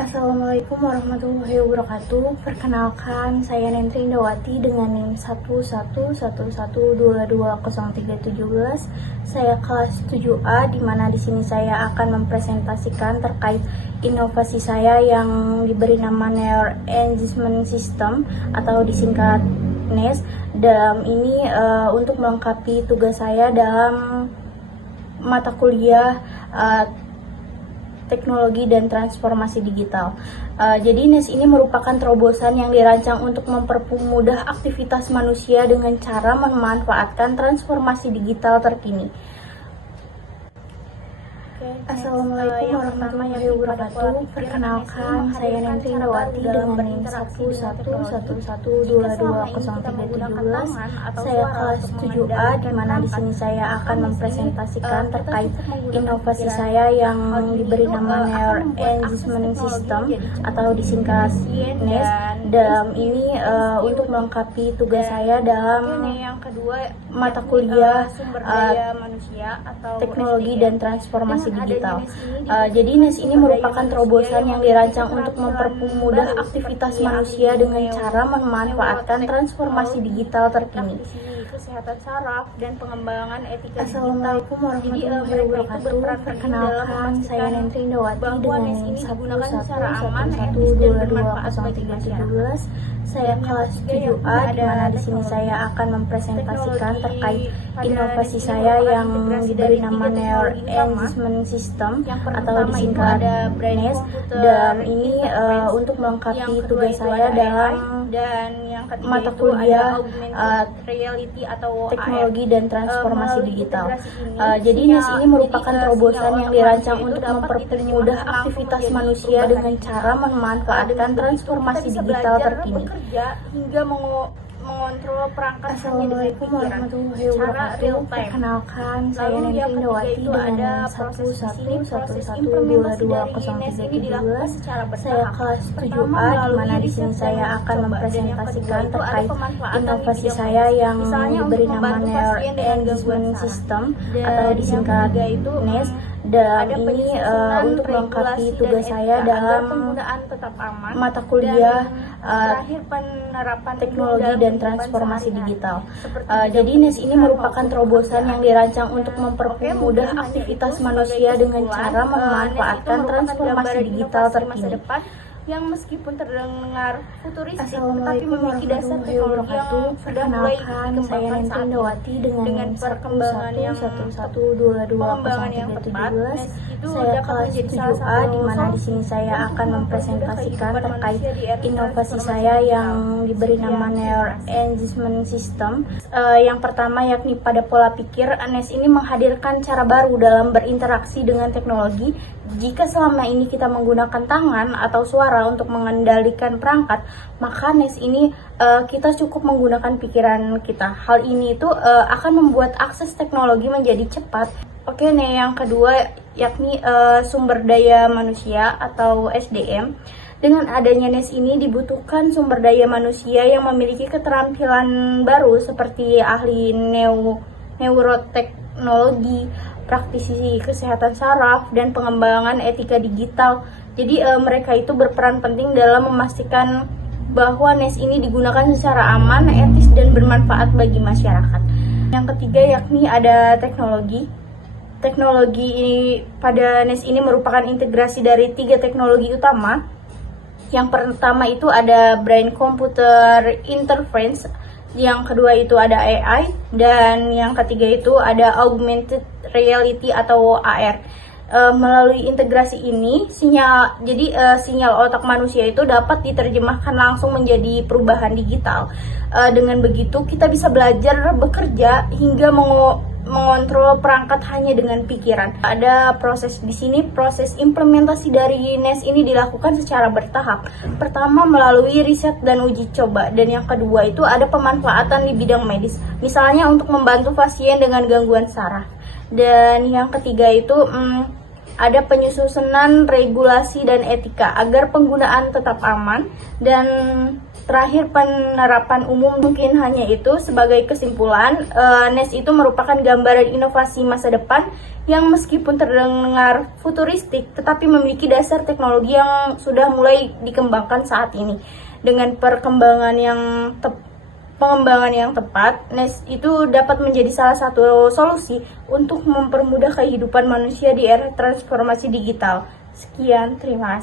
Assalamualaikum warahmatullahi wabarakatuh. Perkenalkan, saya Nentri Indawati dengan NIM 11111220317. Saya kelas 7A, di mana di sini saya akan mempresentasikan terkait inovasi saya yang diberi nama Neural Engagement System atau disingkat NES. Dalam ini untuk melengkapi tugas saya dalam mata kuliah teknologi dan transformasi digital. Jadi NES ini merupakan terobosan yang dirancang untuk mempermudah aktivitas manusia dengan cara memanfaatkan transformasi digital terkini. Assalamualaikum warahmatullahi wabarakatuh. Perkenalkan, saya Nentri Indawati dengan NIM 11111220317. Saya kelas 7A, di mana di sini saya akan mempresentasikan terkait inovasi saya yang diberi nama Neural Engagement System atau disingkat NES. Dalam ini untuk melengkapi tugas saya dalam mata kuliah teknologi dan transformasi digital. Jadi NES ini merupakan terobosan yang dirancang untuk mempermudah aktivitas manusia dengan cara memanfaatkan transformasi digital terkini. Kesehatan saraf dan pengembangan etika digital. Assalamualaikum warahmatullahi wabarakatuh. Perkenalkan, saya Nentri Indawati dengan NIM 11111220317. Saya kelas 7A, di mana di sini saya akan mempresentasikan terkait inovasi saya yang diberi nama Neural Engagement System atau disingkat NES. Dan ini untuk melengkapi tugas saya dalam mata kuliah teknologi dan transformasi digital. Jadi NES ini merupakan terobosan yang dirancang untuk mempermudah aktivitas manusia dengan cara memanfaatkan transformasi digital terkini. Hingga mengontrol perangkat. Assalamualaikum warahmatullahi wabarakatuh. Perkenalkan, saya Nentri Indawati dengan NIM 11111220317. Saya kelas 7A, di mana di sini saya akan mempresentasikan terkait inovasi saya yang diberi nama Neural Engagement System atau disingkat NES. Dalam ini untuk melengkapi tugas saya dalam mata kuliah teknologi dan transformasi digital. Jadi NES ini merupakan terobosan yang dirancang untuk mempermudah aktivitas manusia dengan cara memanfaatkan transformasi digital terkini. Yang meskipun terdengar futuristik, tetapi Assalamualaikum memiliki dasar teknologi yang sudah mulai Perkenalkan, saya dikembangkan Nentri saat ini. Indawati dengan Dengan perkembangan yang tepat, NES itu Saya dapat kelas menjadi 7A, salah satu di mana di sini saya akan mempresentasikan terkait inovasi saya yang diberi nama Neural Engagement System. Yang pertama yakni pada pola pikir, NES ini menghadirkan cara baru dalam berinteraksi dengan teknologi. Jika selama ini kita menggunakan tangan atau suara untuk mengendalikan perangkat, maka NES ini kita cukup menggunakan pikiran kita. Hal ini itu akan membuat akses teknologi menjadi cepat. Oke nih, yang kedua yakni sumber daya manusia atau SDM. Dengan adanya NES ini dibutuhkan sumber daya manusia yang memiliki keterampilan baru seperti ahli neuroteknologi, praktisi kesehatan saraf, dan pengembangan etika digital. Jadi mereka itu berperan penting dalam memastikan bahwa NES ini digunakan secara aman, etis, dan bermanfaat bagi masyarakat. Yang ketiga yakni ada teknologi. Teknologi pada NES ini merupakan integrasi dari 3 teknologi utama. Yang pertama itu ada Brain Computer Interface, yang kedua itu ada AI, dan yang ketiga itu ada Augmented Reality atau AR. Melalui integrasi ini, sinyal otak manusia itu dapat diterjemahkan langsung menjadi perubahan digital. Dengan begitu kita bisa belajar, bekerja, hingga mengontrol perangkat hanya dengan pikiran. Ada proses di sini, proses implementasi dari NES ini dilakukan secara bertahap. Pertama melalui riset dan uji coba, dan yang kedua itu ada pemanfaatan di bidang medis, misalnya untuk membantu pasien dengan gangguan saraf. Dan yang ketiga itu ada penyusunan regulasi dan etika agar penggunaan tetap aman. Dan terakhir, penerapan umum. Mungkin hanya itu. Sebagai kesimpulan, NES itu merupakan gambaran inovasi masa depan yang meskipun terdengar futuristik tetapi memiliki dasar teknologi yang sudah mulai dikembangkan saat ini. Dengan pengembangan yang tepat, NES itu dapat menjadi salah satu solusi untuk mempermudah kehidupan manusia di era transformasi digital. Sekian, terima kasih.